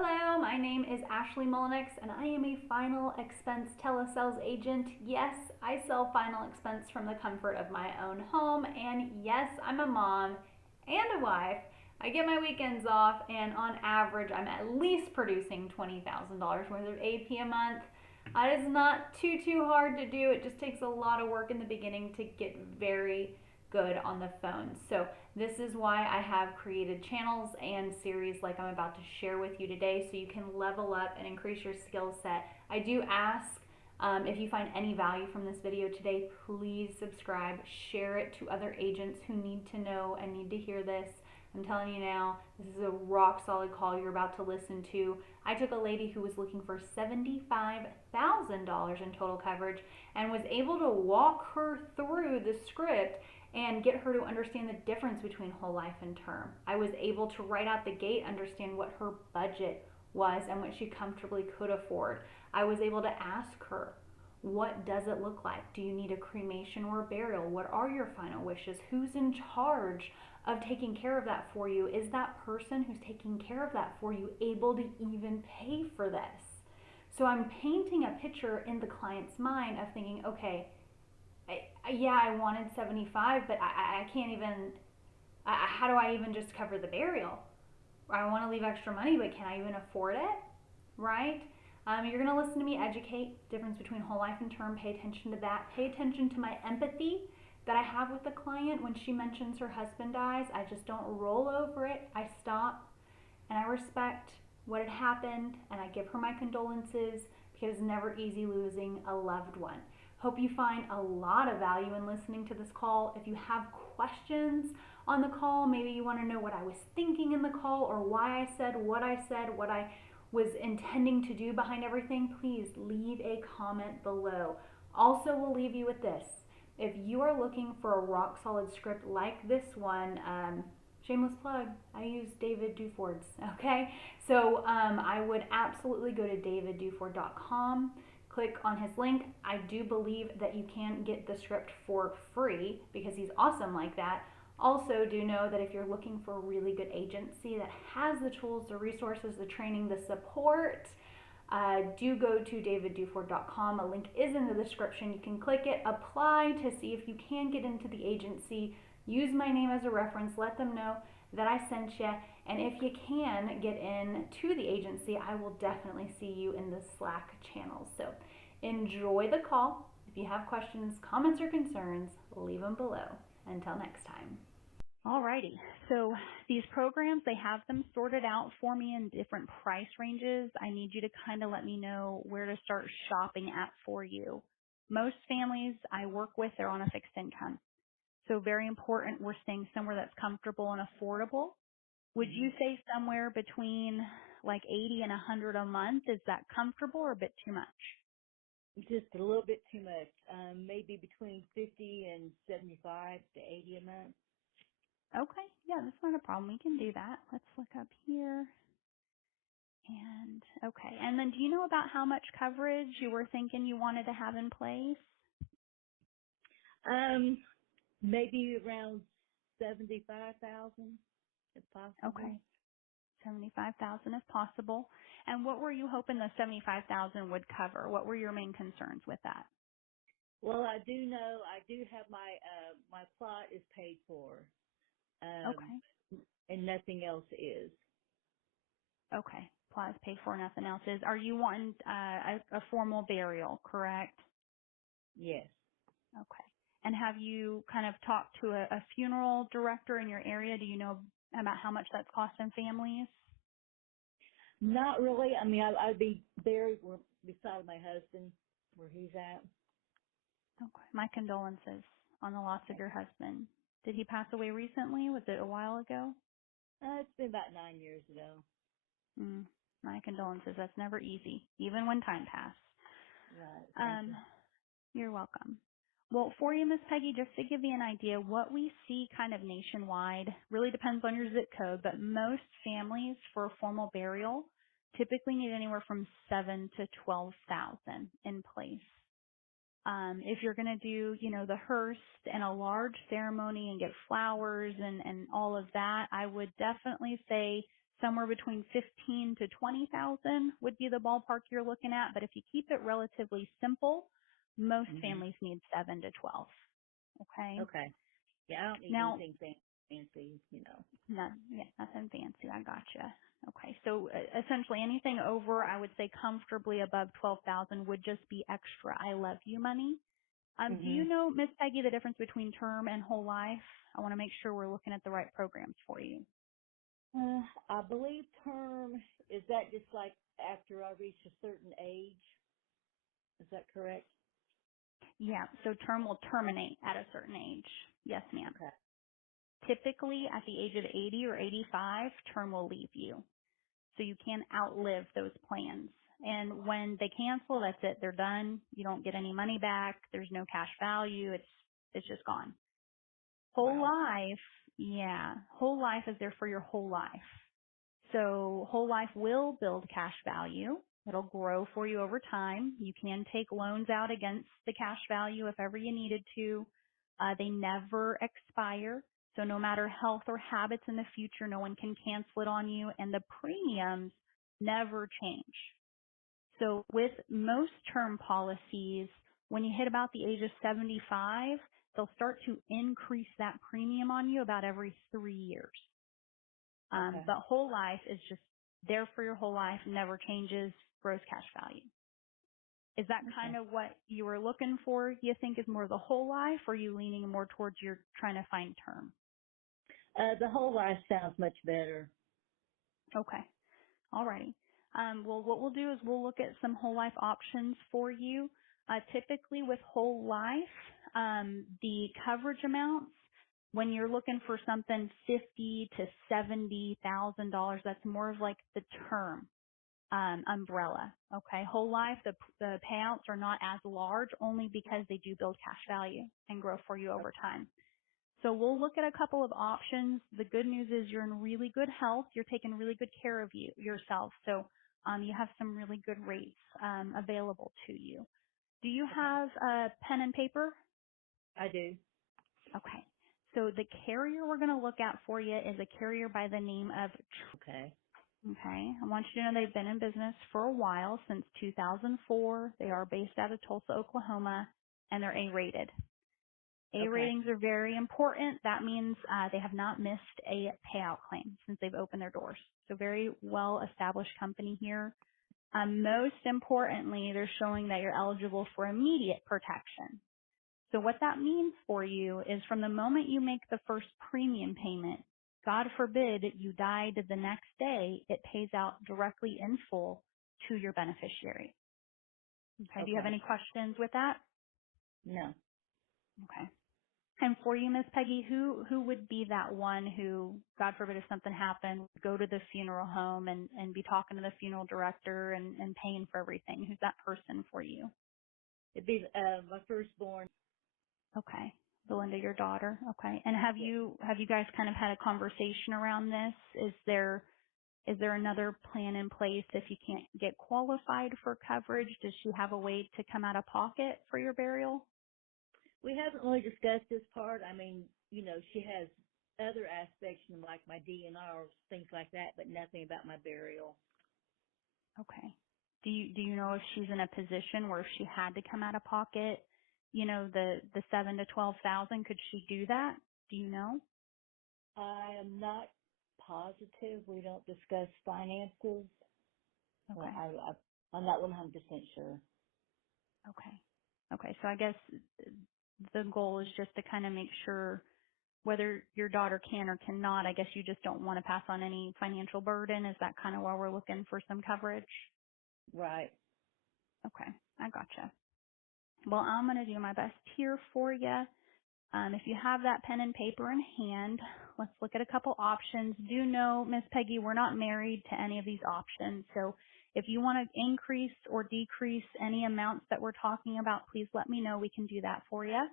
Hello, my name is Ashley Mullenix and I am a final expense telesales agent. Yes, I sell final expense from the comfort of my own home, and yes, I'm a mom and a wife. I get my weekends off, and on average, I'm at least producing $20,000 worth of AP a month. It is not too hard to do. It just takes a lot of work in the beginning to get very good on the phone. So this is why I have created channels and series like I'm about to share with you today, so you can level up and increase your skill set. I do ask, if you find any value from this video today, please subscribe, share it to other agents who need to know and need to hear this. I'm telling you now, this is a rock solid call you're about to listen to. I took a lady who was looking for $75,000 in total coverage and was able to walk her through the script and get her to understand the difference between whole life and term. I was able to right out the gate understand what her budget was and what she comfortably could afford. I was able to ask her, what does it look like? Do you need a cremation or a burial? What are your final wishes? Who's in charge of taking care of that for you? Is that person who's taking care of that for you able to even pay for this? So I'm painting a picture in the client's mind of thinking, okay, I wanted 75, but I can't even, how do I even just cover the burial? I want to leave extra money, but can I even afford it? Right? You're going to listen to me educate, difference between whole life and term. Pay attention to that. Pay attention to my empathy that I have with the client when she mentions her husband dies. I just don't roll over it. I stop and I respect what had happened, and I give her my condolences, because it's never easy losing a loved one. Hope you find a lot of value in listening to this call. If you have questions on the call, maybe you want to know what I was thinking in the call, or why I said, what I was intending to do behind everything, please leave a comment below. Also, we'll leave you with this. If you are looking for a rock solid script like this one, shameless plug, I use David Duford's, okay? So I would absolutely go to davidduford.com, click on his link. I do believe that you can get the script for free because he's awesome like that. Also, do know that if you're looking for a really good agency that has the tools, the resources, the training, the support, do go to davidduford.com. A link is in the description. You can click it, apply to see if you can get into the agency. Use my name as a reference. Let them know that I sent you. And if you can get in to the agency, I will definitely see you in the Slack channel. So enjoy the call. If you have questions, comments, or concerns, leave them below. Until next time. Alrighty, so these programs, they have them sorted out for me in different price ranges. I need you to kind of let me know where to start shopping at for you. Most families I work with, they're on a fixed income. So very important, we're staying somewhere that's comfortable and affordable. Would you say somewhere between like 80 and 100 a month? Is that comfortable or a bit too much? Just a little bit too much. Maybe between 50 and 75 to 80 a month. Okay, yeah, that's not a problem. We can do that. Let's look up here. And okay, and then do you know about how much coverage you were thinking you wanted to have in place? Maybe around 75,000 if possible. Okay, 75,000 if possible. And what were you hoping the 75,000 would cover? What were your main concerns with that? Well, I do know I do have my plot is paid for, um, Okay, and nothing else is. okay. Plus paid for, nothing else is. Are you wanting a formal burial, correct? Yes. Okay. And have you kind of talked to a funeral director in your area? Do you know about how much that's costing families? Not really. I mean, I'd be buried beside my husband where he's at. Okay. My condolences on the loss of your husband. Did he pass away recently? Was it a while ago? It's been about 9 years ago. My condolences. That's never easy, even when time passed. Right. Thank Um, you. you're welcome. Well, for you, Miss Peggy, just to give you an idea, what we see kind of nationwide really depends on your zip code, but most families for a formal burial typically need anywhere from 7 to 12,000 in place. If you're going to do, the hearse and a large ceremony and get flowers and all of that, I would definitely say somewhere between 15 to 20,000 would be the ballpark you're looking at. But if you keep it relatively simple, most Mhm. families need 7 to 12. Okay. Okay. Yeah, I don't need Now, anything fancy, you know. nothing fancy. I gotcha. Okay. So essentially anything over, I would say comfortably above 12,000 would just be extra I love you money. Do you Mhm. know, Miss Peggy, the difference between term and whole life? I want to make sure we're looking at the right programs for you. I believe term, is that just like after I reach a certain age? Is that correct? Yeah, so term will terminate at a certain age. Yes, ma'am. Okay. Typically, at the age of 80 or 85, term will leave you. So you can outlive those plans. And when they cancel, that's it. They're done. You don't get any money back. There's no cash value. It's just gone. Whole Wow. life, yeah, whole life is there for your whole life. So whole life will build cash value. It'll grow for you over time. You can take loans out against the cash value if ever you needed to. They never expire. So no matter health or habits in the future, no one can cancel it on you, and the premiums never change. So with most term policies, when you hit about the age of 75, they'll start to increase that premium on you about every 3 years. Okay. But whole life is just there for your whole life, never changes, grows cash value. Is that kind Okay. of what you were looking for, you think is more the whole life, or are you leaning more towards you're trying to find term? The whole life sounds much better. Okay. Alrighty. Well, what we'll do is we'll look at some whole life options for you. Typically with whole life, the coverage amounts, when you're looking for something $50 to $70,000, that's more of like the term umbrella. Okay, whole life, the payouts are not as large, only because they do build cash value and grow for you over time. So we'll look at a couple of options. The good news is you're in really good health. You're taking really good care of yourself. So you have some really good rates available to you. Do you Okay. have a pen and paper? I do. Okay. So the carrier we're going to look at for you is a carrier by the name of Okay. Okay. I want you to know they've been in business for a while, since 2004. They are based out of Tulsa, Oklahoma, and they're A-rated. A Okay. ratings are very important. That means they have not missed a payout claim since they've opened their doors. So very well established company here. Most importantly, they're showing that you're eligible for immediate protection. So what that means for you is from the moment you make the first premium payment, God forbid you died the next day, it pays out directly in full to your beneficiary. Okay. Do you have Okay. any questions with that? No. Okay. And for you, Miss Peggy, who would be that one who, God forbid, if something happened, would go to the funeral home and be talking to the funeral director and paying for everything? Who's that person for you? It'd be my firstborn. Okay. Belinda, your daughter. Okay. And Yes. have you guys kind of had a conversation around this? Is there another plan in place if you can't get qualified for coverage? Does she have a way to come out of pocket for your burial? We haven't really discussed this part. I mean, you know, she has other aspects, you know, like my DNR, things like that, but nothing about my burial. Okay. Do you know if she's in a position where if she had to come out of pocket, the 7 to 12,000, could she do that? Do you know? I am not positive. We don't discuss finances. Well, Okay. I'm not 100% sure. Okay. Okay. So I guess the goal is just to kind of make sure whether your daughter can or cannot. I guess you just don't want to pass on any financial burden. Is that kind of why we're looking for some coverage? Right. Okay. I gotcha. Well, I'm going to do my best here for you. If you have that pen and paper in hand, let's look at a couple options. Do know, Miss Peggy, we're not married to any of these options. So if you want to increase or decrease any amounts that we're talking about, please let me know. We can do that for you.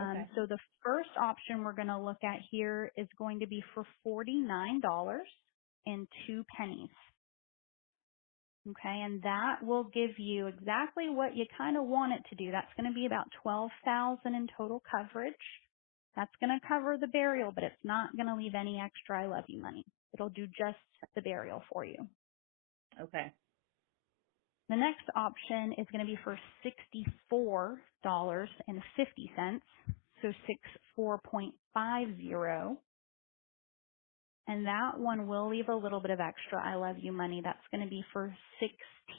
Okay. So the first option we're going to look at here is going to be for $49.02. Okay, and that will give you exactly what you kind of want it to do. That's going to be about 12,000 in total coverage. That's going to cover the burial, but it's not going to leave any extra I love you money. It'll do just the burial for you. Okay. The next option is going to be for $64.50, so 64.50, and that one will leave a little bit of extra I love you money. That's going to be for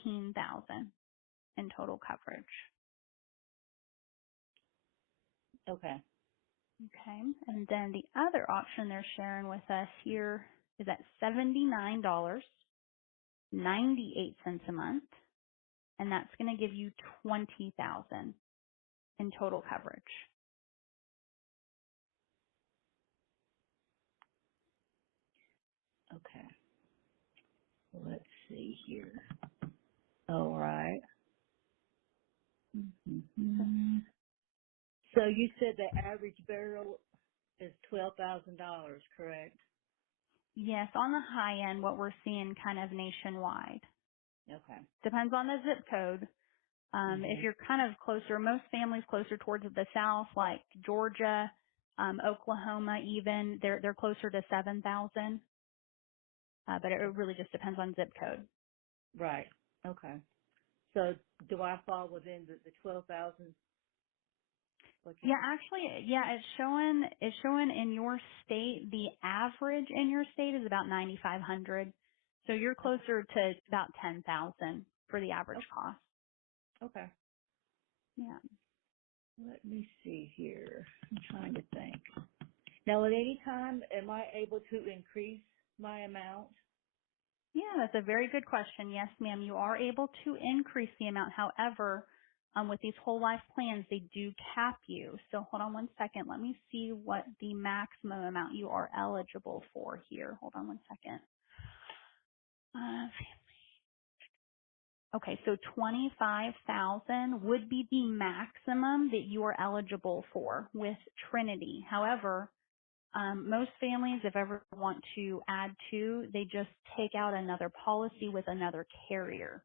$16,000 in total coverage. Okay. Okay, and then the other option they're sharing with us here is at $79.98 a month, and that's going to give you $20,000 in total coverage. Okay. Let's see here. All right. Mm-hmm. So you said the average burial is $12,000, correct? Yes, on the high end, what we're seeing kind of nationwide. Okay. Depends on the zip code. If Mhm. you're kind of closer, most families closer towards the south, like Georgia, Oklahoma, even they're closer to 7,000. But it really just depends on zip code. Right. Okay. So do I fall within the 12,000? What you? Yeah, actually, yeah, it's showing in your state, the average in your state is about 9,500. So you're Okay. closer to about 10,000 for the average Okay. cost. Okay. Yeah. Let me see here. I'm trying to think. Now, at any time, am I able to increase my amount? Yeah, that's a very good question. Yes, ma'am, you are able to increase the amount. However, with these whole life plans, they do cap you. So hold on one second. Let me see what the maximum amount you are eligible for here. Hold on one second. Uh, okay, so 25,000 would be the maximum that you are eligible for with Trinity. However, most families, if ever want to add to, they just take out another policy with another carrier.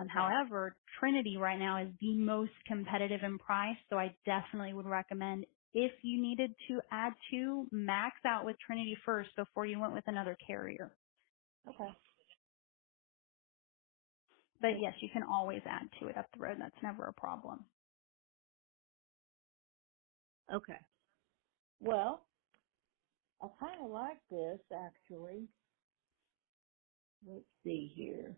Okay. However, Trinity right now is the most competitive in price, so I definitely would recommend if you needed to add to, max out with Trinity first before you went with another carrier. Okay. But yes, you can always add to it up the road. That's never a problem. Okay. Well, I kind of like this, actually. Let's see here.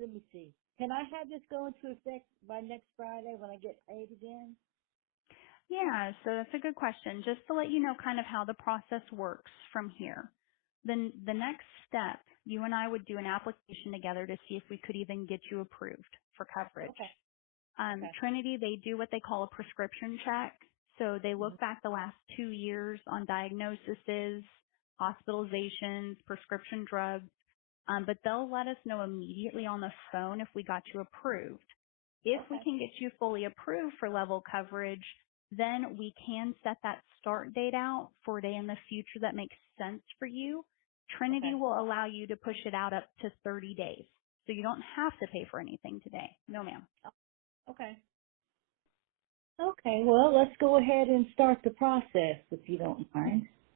Let me see. Can I have this go into effect by next Friday when I get paid again? Yeah, so that's a good question. Just to let you know kind of how the process works from here. Then the next step, you and I would do an application together to see if we could even get you approved for coverage. Okay. Okay. Trinity, they do what they call a prescription check. So they Hmm. look back the last 2 years on diagnoses, hospitalizations, prescription drugs, but they'll let us know immediately on the phone if we got you approved. If we Okay. can get you fully approved for level coverage, then we can set that start date out for a day in the future that makes sense for you. Trinity Okay. will allow you to push it out up to 30 days. So you don't have to pay for anything today. No, ma'am. Okay. Okay. Well, let's go ahead and start the process if you don't mind.